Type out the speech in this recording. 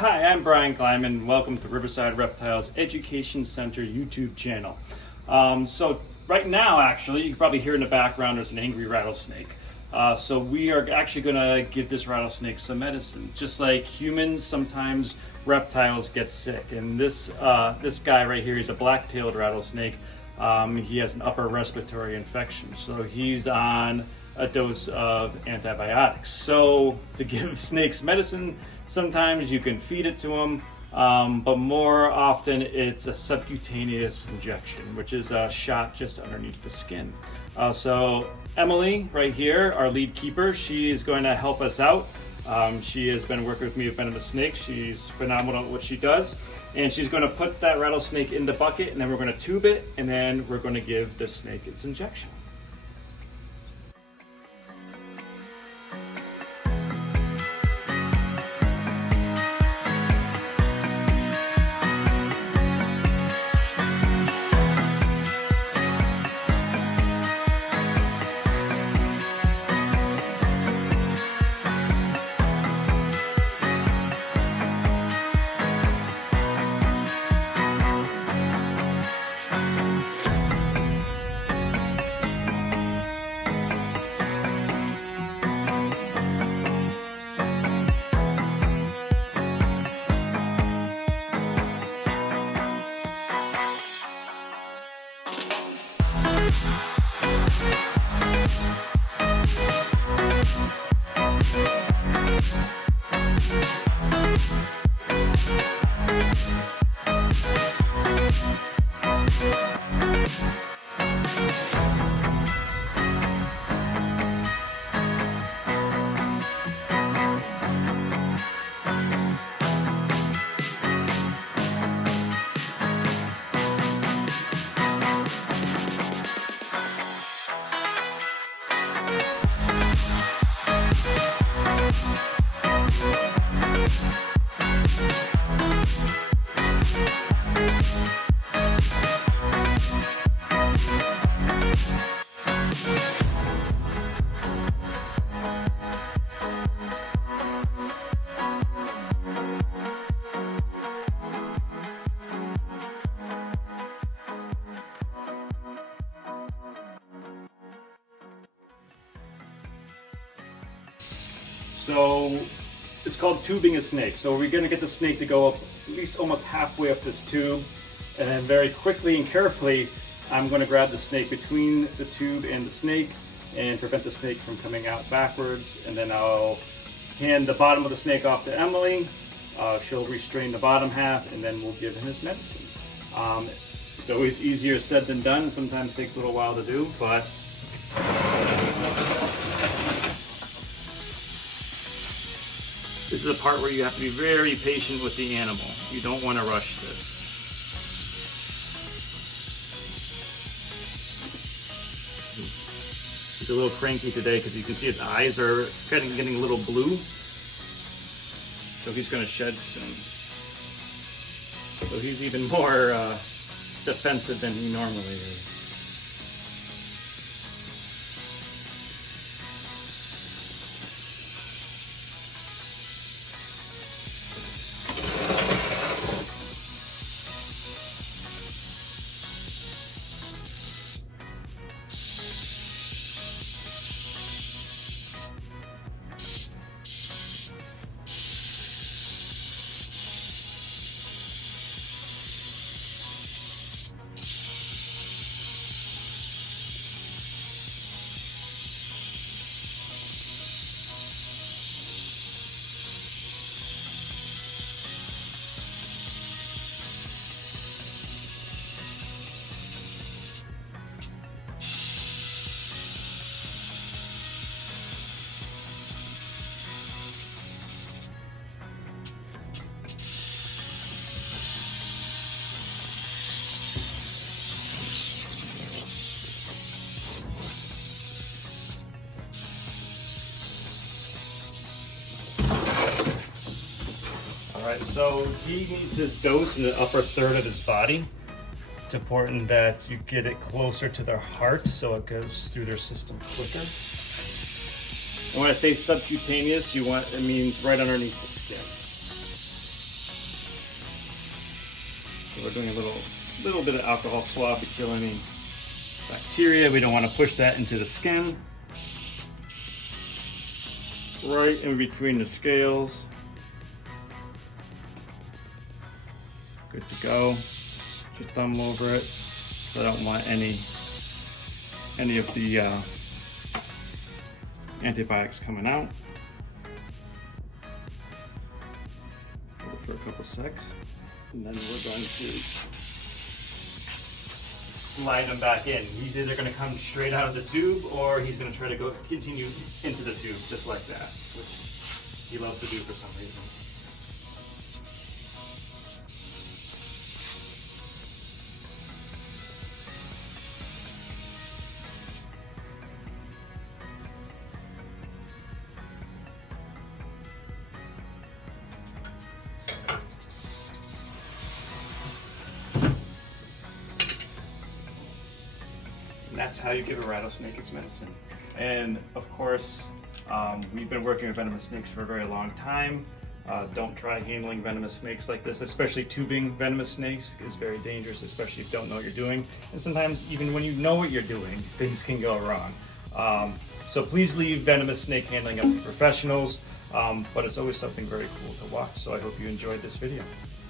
Hi, I'm Brian Kleiman. Welcome to Riverside Reptiles Education Center YouTube channel. So right now, actually, you can probably hear in the background there's an angry rattlesnake. So we are actually going to give this rattlesnake some medicine. Just like humans, sometimes reptiles get sick. And this guy right here is a black-tailed rattlesnake. He has an upper respiratory infection, so he's on a dose of antibiotics. So to give snakes medicine, sometimes you can feed it to them, but more often it's a subcutaneous injection, which is a shot just underneath the skin. So Emily, right here, our lead keeper, she is going to help us out. She has been working with me with venomous snakes. She's phenomenal at what she does. And she's going to put that rattlesnake in the bucket, and then we're going to tube it, and then we're going to give the snake its injection. So it's called tubing a snake. So we're going to get the snake to go up at least almost halfway up this tube, and then very quickly and carefully I'm going to grab the snake between the tube and the snake and prevent the snake from coming out backwards, and then I'll hand the bottom of the snake off to Emily. She'll restrain the bottom half, and then we'll give him his medicine. It's always easier said than done. Sometimes takes a little while to do, but this is a part where you have to be very patient with the animal. You don't want to rush this. He's a little cranky today because you can see his eyes are getting a little blue. So he's going to shed soon. So he's even more defensive than he normally is. Alright, so he needs his dose in the upper third of his body. It's important that you get it closer to their heart so it goes through their system quicker. And when I say subcutaneous, it means right underneath the skin. So we're doing a little bit of alcohol swab to kill any bacteria. We don't want to push that into the skin. Right in between the scales. Good to go. Put your thumb over it. So I don't want any of the antibiotics coming out. Hold it for a couple seconds, and then we're going to slide them back in. He's either going to come straight out of the tube, or he's going to try to continue into the tube just like that, which he loves to do for some reason. And that's how you give a rattlesnake its medicine. And of course, we've been working with venomous snakes for a very long time. Don't try handling venomous snakes like this, especially tubing venomous snakes is very dangerous, especially if you don't know what you're doing. And sometimes even when you know what you're doing, things can go wrong. So please leave venomous snake handling up to professionals, but it's always something very cool to watch. So I hope you enjoyed this video.